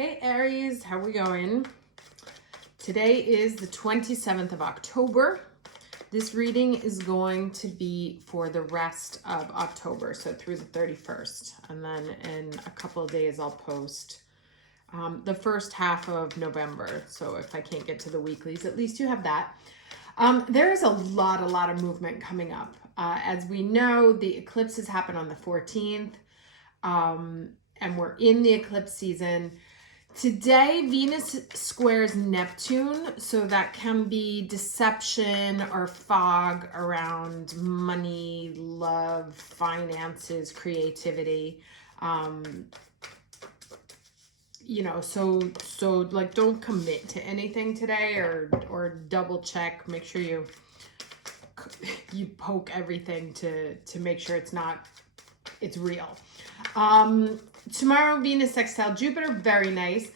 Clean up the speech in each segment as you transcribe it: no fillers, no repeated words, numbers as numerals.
Hey Aries, how we going? Today is the 27th of October. This reading is going to be for the rest of October, so through the 31st. And then in a couple of days, I'll post the first half of November. So if I can't get to the weeklies, at least you have that. There is a lot of movement coming up. As we know, the eclipses happen on the 14th, and we're in the eclipse season. Today, Venus squares Neptune, so that can be deception or fog around money, love, finances, creativity. So like don't commit to anything today or double check. Make sure you poke everything to make sure it's real. Tomorrow, Venus sextile Jupiter, very nice.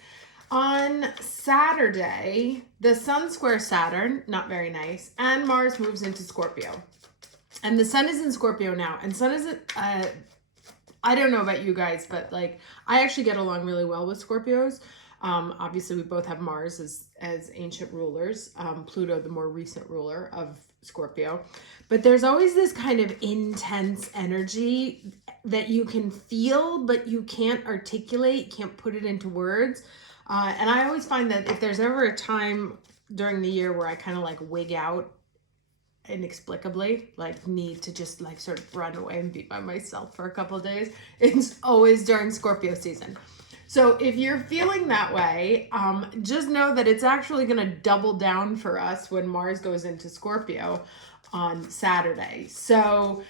On Saturday, the Sun squares Saturn, not very nice, and Mars moves into Scorpio. And the Sun is in Scorpio now, and Sun is, I don't know about you guys, but like, I actually get along really well with Scorpios. Obviously, we both have Mars as ancient rulers, Pluto, the more recent ruler of Scorpio. But there's always this kind of intense energy that you can feel, but you can't articulate, can't put it into words. And I always find that if there's ever a time during the year where I kind of like wig out inexplicably, like need to just like sort of run away and be by myself for a couple of days, it's always during Scorpio season. So if you're feeling that way, just know that it's actually going to double down for us when Mars goes into Scorpio on Saturday. So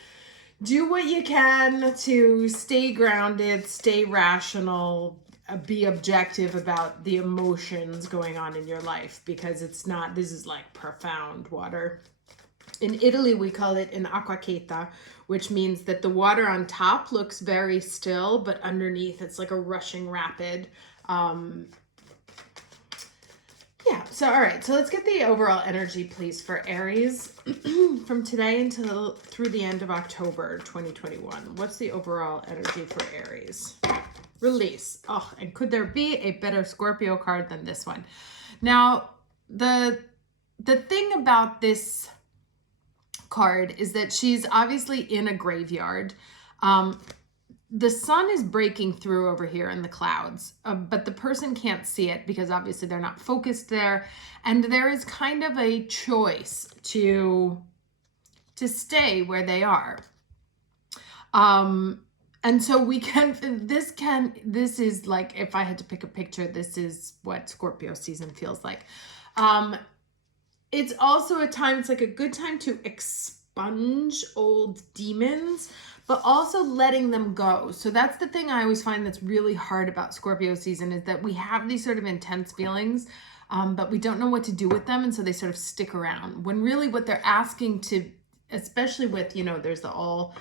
do what you can to stay grounded, stay rational, be objective about the emotions going on in your life, because this is like profound water. In Italy, we call it an acquaqueta, which means that the water on top looks very still, but underneath it's like a rushing rapid. So all right, so let's get the overall energy, please, for Aries from today until through the end of October 2021. What's the overall energy for Aries? Release. Oh, and could there be a better Scorpio card than this one? Now, the thing about this card is that she's obviously in a graveyard. The sun is breaking through over here in the clouds, but the person can't see it because obviously they're not focused there. And there is kind of a choice to stay where they are. And so this is like, if I had to pick a picture, this is what Scorpio season feels like. It's also a time, it's like a good time to expunge old demons, but also letting them go. So that's the thing I always find that's really hard about Scorpio season, is that we have these sort of intense feelings, but we don't know what to do with them. And so they sort of stick around, when really what they're asking to, especially with, there's the All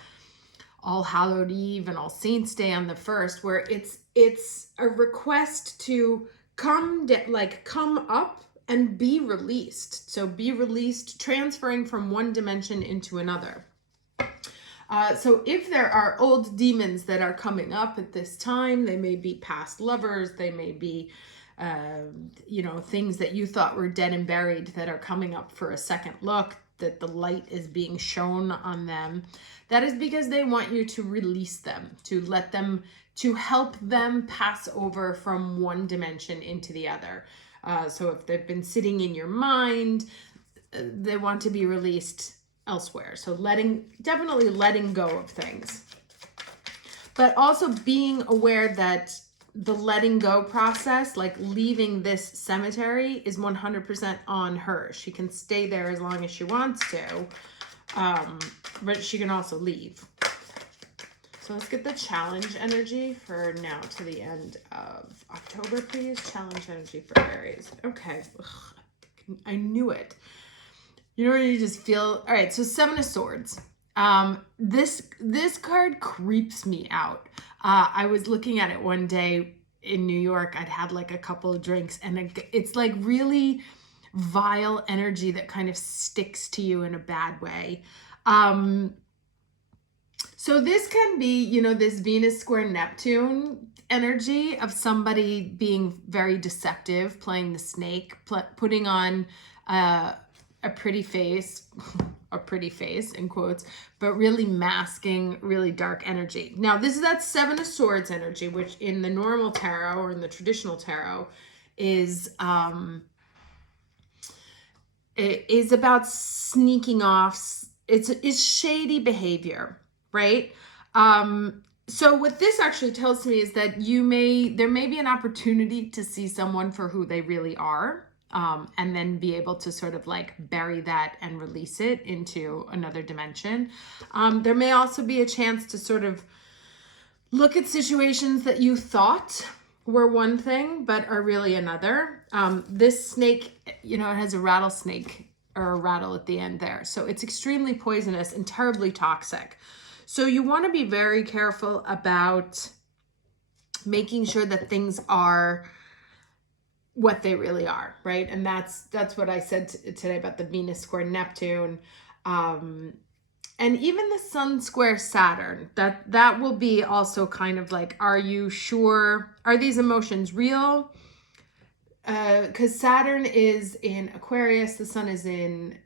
Hallowed Eve and All Saints Day on the 1st, where it's a request to come up and be released. So be released, transferring from one dimension into another. So if there are old demons that are coming up at this time, they may be past lovers, they may be, things that you thought were dead and buried that are coming up for a second look, that the light is being shown on them. That is because they want you to release them, to help them pass over from one dimension into the other. So if they've been sitting in your mind, they want to be released elsewhere. So definitely letting go of things. But also being aware that the letting go process, like leaving this cemetery, is 100% on her. She can stay there as long as she wants to, but she can also leave. So let's get the challenge energy for now to the end of October, please. Challenge energy for Aries. Okay. Ugh, I knew it. You just feel, all right, so 7 of Swords. This card creeps me out. I was looking at it one day in New York. I'd had like a couple of drinks, and it's like really vile energy that kind of sticks to you in a bad way. So this can be, this Venus square Neptune energy of somebody being very deceptive, playing the snake, putting on a pretty face, a pretty face in quotes, but really masking really dark energy. Now, this is that Seven of Swords energy, which in the normal tarot or in the traditional tarot is it is about sneaking off. It's shady behavior, right? So what this actually tells me is that there may be an opportunity to see someone for who they really are, and then be able to sort of like bury that and release it into another dimension. There may also be a chance to sort of look at situations that you thought were one thing, but are really another. This snake, it has a rattlesnake or a rattle at the end there. So it's extremely poisonous and terribly toxic. So you want to be very careful about making sure that things are what they really are, right? And that's what I said today about the Venus square Neptune. And even the Sun square Saturn, that will be also kind of like, are you sure? Are these emotions real? Because Saturn is in Aquarius, the Sun is in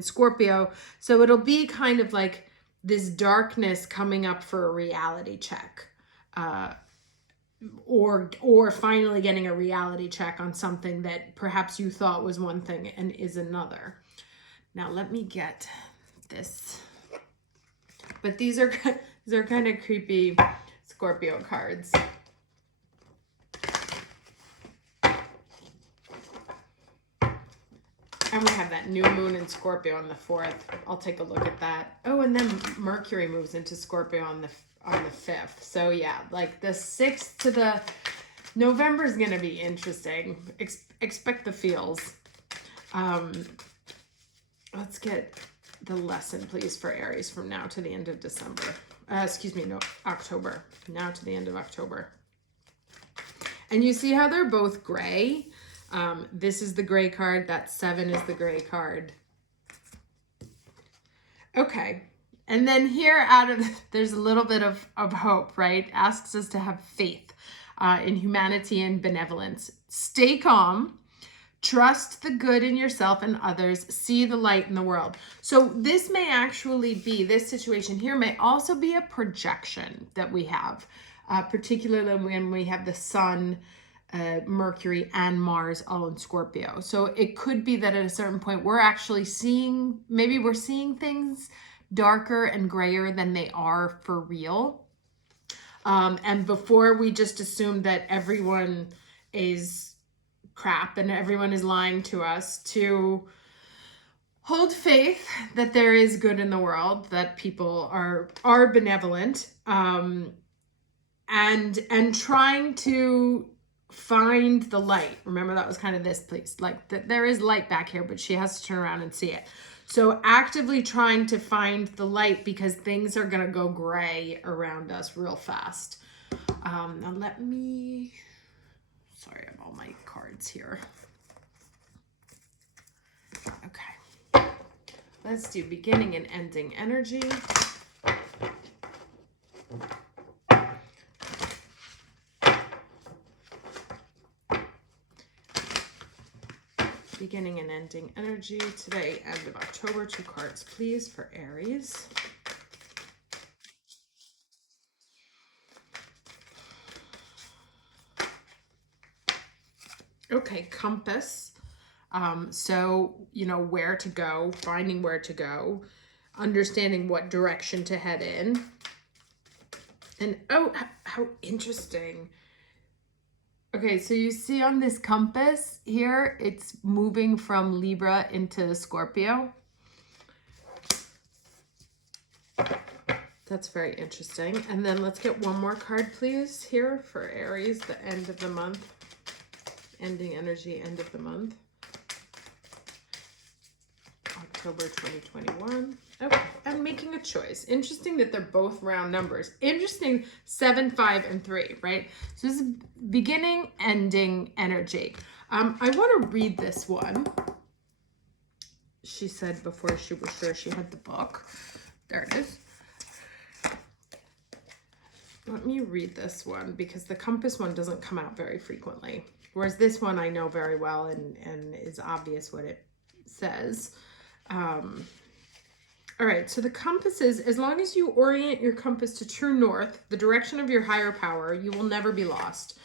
Scorpio. So it'll be kind of like this darkness coming up for a reality check. Or finally getting a reality check on something that perhaps you thought was one thing and is another. Now let me get this. But these are kind of creepy Scorpio cards. And we have that new moon in Scorpio on the 4th. I'll take a look at that. Oh, and then Mercury moves into Scorpio on the 5th. So yeah, like the 6th to the November is going to be interesting. Expect the feels. Let's get the lesson, please, for Aries from now to the end of December. October. Now to the end of October. And you see how they're both gray? This is the gray card. That 7 is the gray card. Okay. And then here there's a little bit of hope, right? Asks us to have faith in humanity and benevolence. Stay calm. Trust the good in yourself and others. See the light in the world. So this situation here may also be a projection that we have, particularly when we have the Sun, Mercury, and Mars all in Scorpio. So it could be that at a certain point we're actually seeing things darker and grayer than they are for real. And before we just assume that everyone is crap and everyone is lying to us, to hold faith that there is good in the world, that people are benevolent, and trying to find the light. Remember, that was kind of this place, like that there is light back here, but she has to turn around and see it. So actively trying to find the light, because things are going to go gray around us real fast. Now sorry, I have all my cards here. Okay. Let's do beginning and ending energy. Beginning and ending energy today, end of October. 2 cards, please, for Aries. Okay, compass. So, where to go, finding where to go, understanding what direction to head in. And oh, how interesting. Okay, so you see on this compass here, it's moving from Libra into Scorpio. That's very interesting. And then let's get one more card, please, here for Aries, the end of the month. Ending energy, end of the month. October 2021. Okay, I'm making a choice. Interesting that they're both round numbers. Interesting, 7, 5, and 3, right? So this is beginning, ending energy. I want to read this one. She said before she was sure she had the book. There it is. Let me read this one because the compass one doesn't come out very frequently. Whereas this one I know very well and is obvious what it says. All right, so the compass is, as long as you orient your compass to true north, the direction of your higher power, you will never be lost.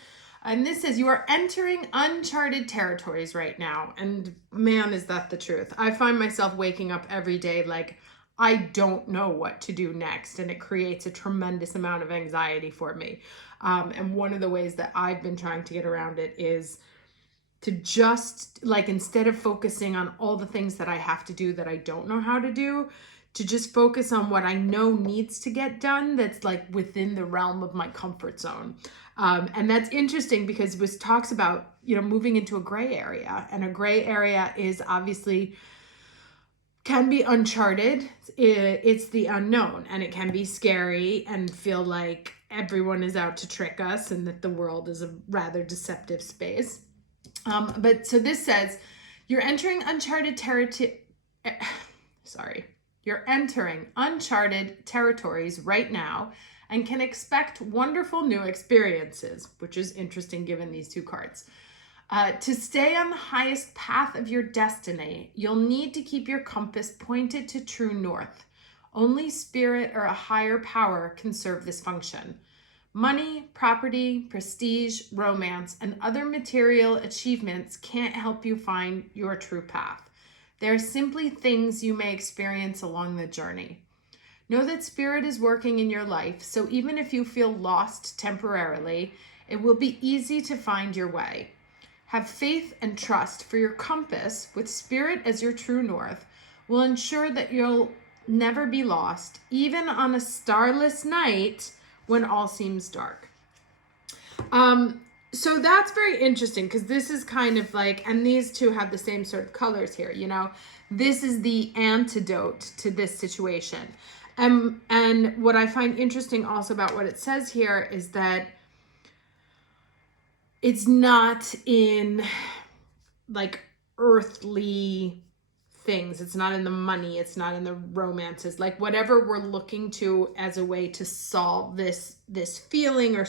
And this says you are entering uncharted territories right now. And man, is that the truth. I find myself waking up every day like I don't know what to do next. And it creates a tremendous amount of anxiety for me. And one of the ways that I've been trying to get around it is to just like, instead of focusing on all the things that I have to do that I don't know how to do, to just focus on what I know needs to get done that's like within the realm of my comfort zone. And that's interesting because this talks about, you know, moving into a gray area, and a gray area is obviously can be uncharted. It's the unknown, and it can be scary and feel like everyone is out to trick us and that the world is a rather deceptive space. But so this says you're entering uncharted territory. You're entering uncharted territories right now and can expect wonderful new experiences, which is interesting given these two cards. To stay on the highest path of your destiny, you'll need to keep your compass pointed to true north. Only spirit or a higher power can serve this function. Money, property, prestige, romance, and other material achievements can't help you find your true path. They're simply things you may experience along the journey. Know that spirit is working in your life, so even if you feel lost temporarily, it will be easy to find your way. Have faith and trust, for your compass, with spirit as your true north, will ensure that you'll never be lost, even on a starless night when all seems dark. So that's very interesting because this is kind of like, and these two have the same sort of colors here, you know, this is the antidote to this situation. And what I find interesting also about what it says here is that it's not in like earthly things. It's not in the money. It's not in the romances. Like whatever we're looking to as a way to solve this feeling or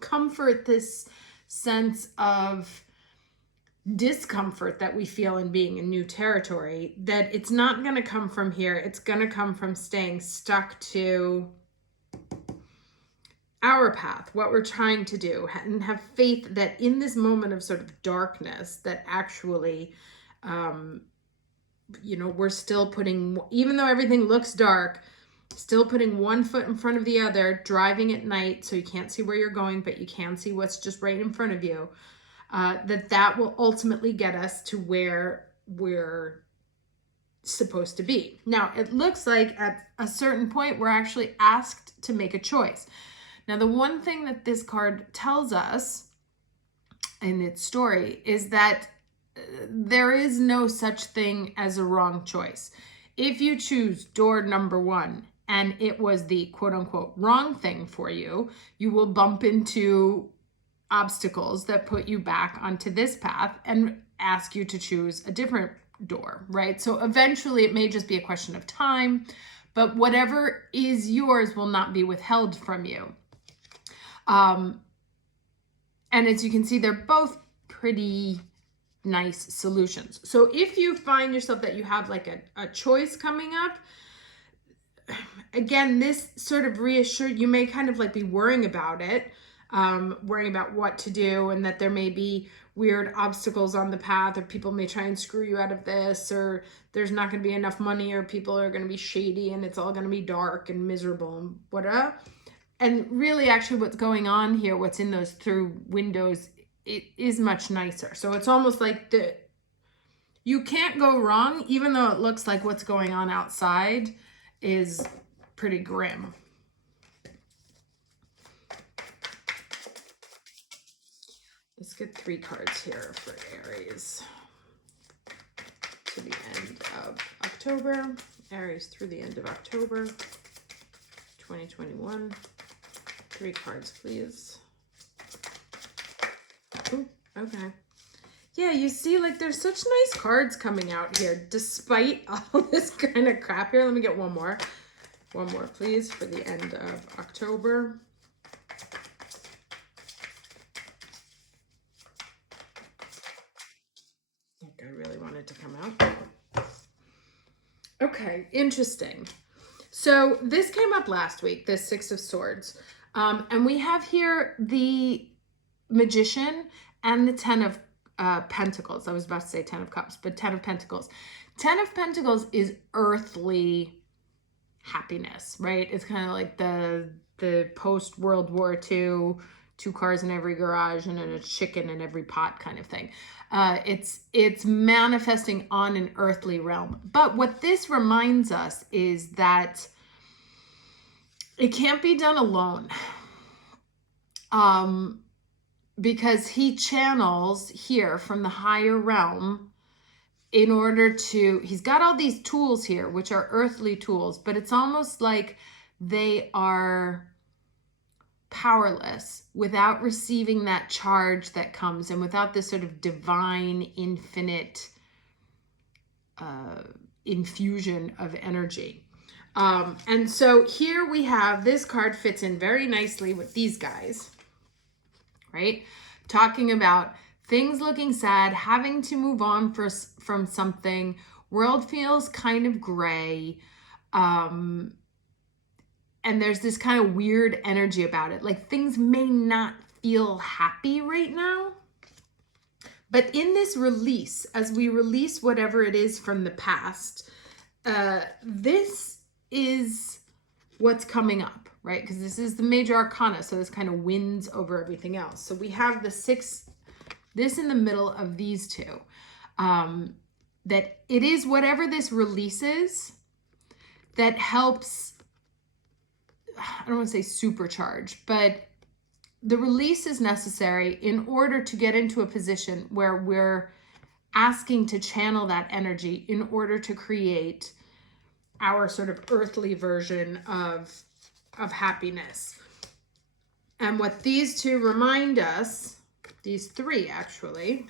comfort this sense of discomfort that we feel in being in new territory, that it's not going to come from here. It's going to come from staying stuck to our path, what we're trying to do, and have faith that in this moment of sort of darkness that actually, you know, we're still putting, even though everything looks dark, still putting one foot in front of the other, driving at night so you can't see where you're going, but you can see what's just right in front of you, that will ultimately get us to where we're supposed to be. Now, it looks like at a certain point, we're actually asked to make a choice. Now, the one thing that this card tells us in its story is that there is no such thing as a wrong choice. If you choose door number 1 and it was the quote unquote wrong thing for you, you will bump into obstacles that put you back onto this path and ask you to choose a different door, right? So eventually it may just be a question of time, but whatever is yours will not be withheld from you. And as you can see, they're both pretty nice solutions. So if you find yourself that you have like a choice coming up, again, this sort of reassured, you may kind of like be worrying about it, worrying about what to do, and that there may be weird obstacles on the path, or people may try and screw you out of this, or there's not going to be enough money, or people are going to be shady and it's all going to be dark and miserable and whatever. And really actually what's going on here, what's in those through windows, it is much nicer. So it's almost like you can't go wrong, even though it looks like what's going on outside is pretty grim. Let's get 3 cards here for Aries to the end of October. Aries through the end of October 2021. 3 cards, please. Ooh, okay. Yeah, you see, like, there's such nice cards coming out here, despite all this kind of crap here. Let me get one more. One more, please, for the end of October. wanted to come out. Okay, interesting. So this came up last week, this Six of Swords. And we have here the Magician and the Ten of Pentacles. I was about to say Ten of Cups, but Ten of Pentacles. Ten of Pentacles is earthly happiness, right? It's kind of like the post World War II, 2 cars in every garage and a chicken in every pot kind of thing. It's manifesting on an earthly realm. But what this reminds us is that it can't be done alone. Because he channels here from the higher realm in order to, he's got all these tools here, which are earthly tools, but it's almost like they are powerless without receiving that charge that comes and without this sort of divine, infinite infusion of energy. And so here we have, this card fits in very nicely with these guys, right? Talking about things looking sad, having to move on from something. World feels kind of gray. And there's this kind of weird energy about it. Like things may not feel happy right now. But in this release, as we release whatever it is from the past, this is what's coming up, right? Because this is the major arcana, so this kind of wins over everything else. So we have the 6, this in the middle of these two, that it is whatever this releases that helps, I don't want to say supercharge, but the release is necessary in order to get into a position where we're asking to channel that energy in order to create our sort of earthly version of happiness. And what these two remind us, these 3 actually,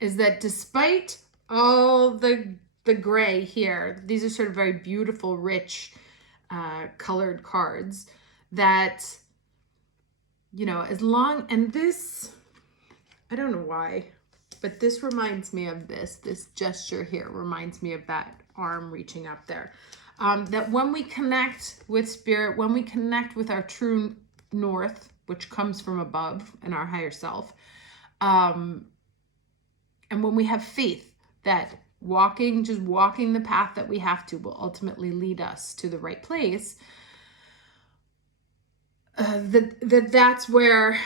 is that despite all the gray here, these are sort of very beautiful, rich, colored cards that, you know, as long, and this, I don't know why, but this reminds me of this gesture here reminds me of that arm reaching up there. That when we connect with spirit, when we connect with our true north, which comes from above and our higher self, and when we have faith that just walking the path that we have to will ultimately lead us to the right place, that's where,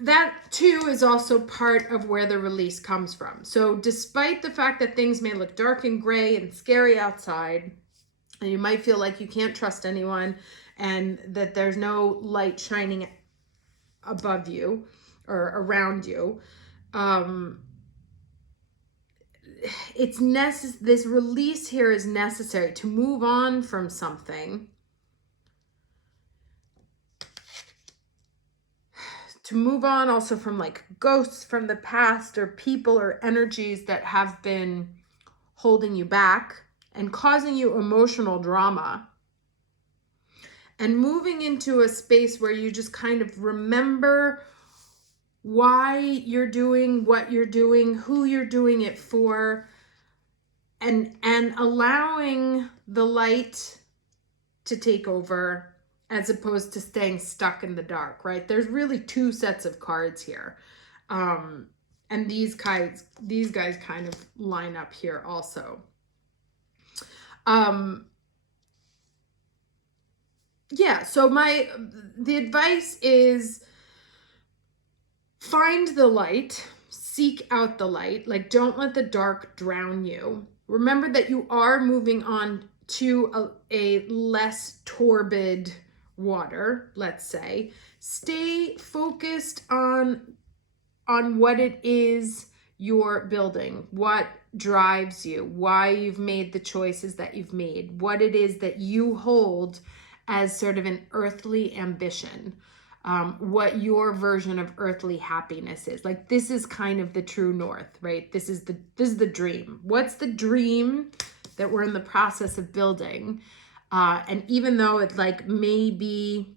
that too is also part of where the release comes from. So despite the fact that things may look dark and gray and scary outside, and you might feel like you can't trust anyone and that there's no light shining above you or around you, this release here is necessary to move on from something, to move on also from like ghosts from the past or people or energies that have been holding you back and causing you emotional drama, and moving into a space where you just kind of remember why you're doing what you're doing, who you're doing it for, and allowing the light to take over as opposed to staying stuck in the dark, right? There's really 2 sets of cards here. And these guys kind of line up here also. Yeah, so the advice is find the light, seek out the light, like don't let the dark drown you. Remember that you are moving on to a less turbid water, let's say. Stay focused on what it is you're building, what drives you, why you've made the choices that you've made, what it is that you hold as sort of an earthly ambition, what your version of earthly happiness is. Like this is kind of the true north, right? This is the dream. What's the dream that we're in the process of building? And even though it like may be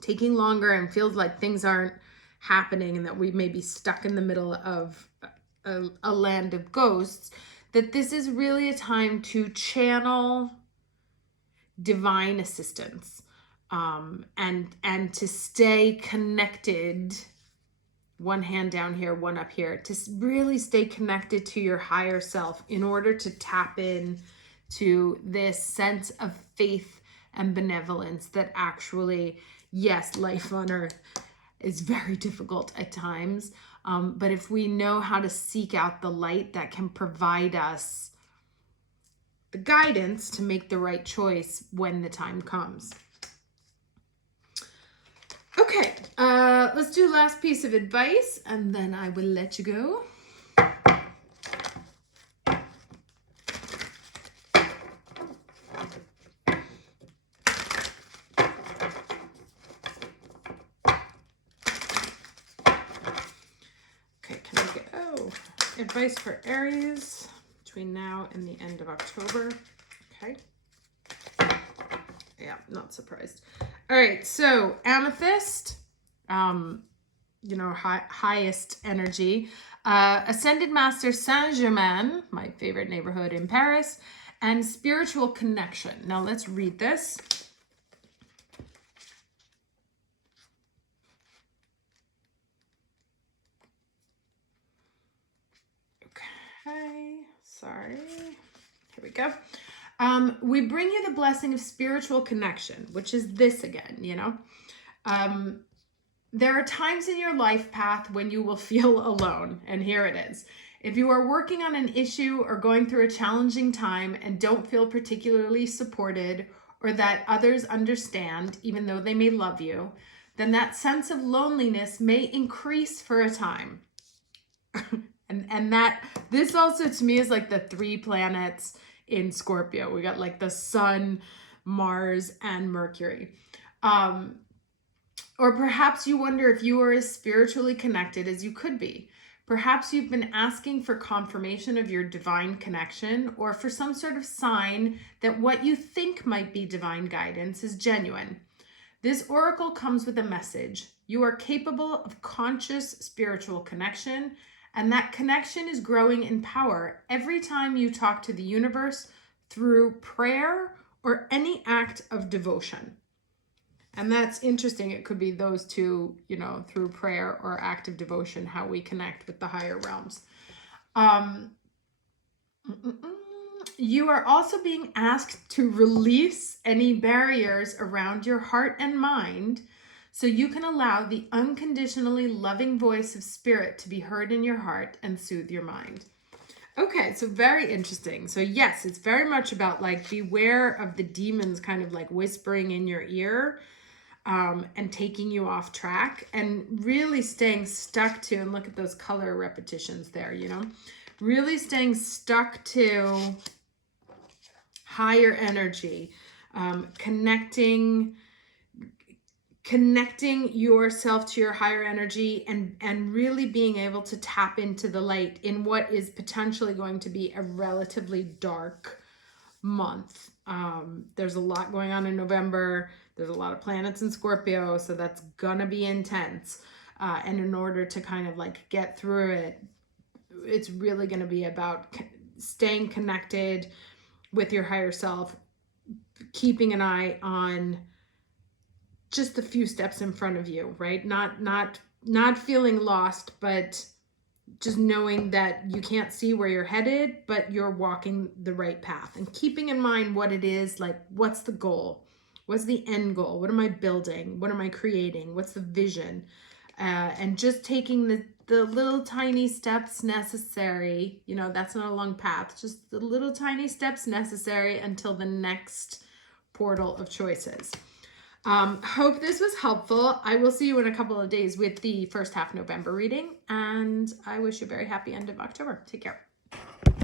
taking longer and feels like things aren't happening and that we may be stuck in the middle of a land of ghosts, that this is really a time to channel divine assistance, and to stay connected, one hand down here, one up here, to really stay connected to your higher self in order to tap in to this sense of faith and benevolence that actually, yes, life on earth is very difficult at times. But if we know how to seek out the light that can provide us the guidance to make the right choice when the time comes. Okay, let's do last piece of advice and then I will let you go. Okay, can I get, advice for Aries between now and the end of October. Okay. Yeah, not surprised. All right, so amethyst, highest energy, ascended master Saint-Germain, my favorite neighborhood in Paris, and spiritual connection. Now let's read this. Okay, sorry. Here we go. We bring you the blessing of spiritual connection, which is this again, there are times in your life path when you will feel alone, and here it is. If you are working on an issue or going through a challenging time and don't feel particularly supported, or that others understand, even though they may love you, then that sense of loneliness may increase for a time. and that, this also to me is like the 3 planets in Scorpio. We got like the Sun, Mars, and Mercury. Or perhaps you wonder if you are as spiritually connected as you could be. Perhaps you've been asking for confirmation of your divine connection, or for some sort of sign that what you think might be divine guidance is genuine. This oracle comes with a message. You are capable of conscious spiritual connection, and that connection is growing in power every time you talk to the universe through prayer or any act of devotion. And that's interesting. It could be those two, through prayer or act of devotion, how we connect with the higher realms. You are also being asked to release any barriers around your heart and mind so you can allow the unconditionally loving voice of spirit to be heard in your heart and soothe your mind. Okay, so very interesting. So yes, it's very much about like beware of the demons kind of like whispering in your ear, and taking you off track, and really staying stuck to, and look at those color repetitions there, really staying stuck to higher energy, connecting yourself to your higher energy, and really being able to tap into the light in what is potentially going to be a relatively dark month. There's a lot going on in November. There's a lot of planets in Scorpio, so that's gonna be intense. And in order to kind of like get through it, it's really gonna be about staying connected with your higher self, keeping an eye on just a few steps in front of you, right? Not feeling lost, but just knowing that you can't see where you're headed, but you're walking the right path, and keeping in mind what it is, like what's the goal? What's the end goal? What am I building? What am I creating? What's the vision? And just taking the little tiny steps necessary. That's not a long path, just the little tiny steps necessary until the next portal of choices. Hope this was helpful. I will see you in a couple of days with the first half November reading, and I wish you a very happy end of October. Take care.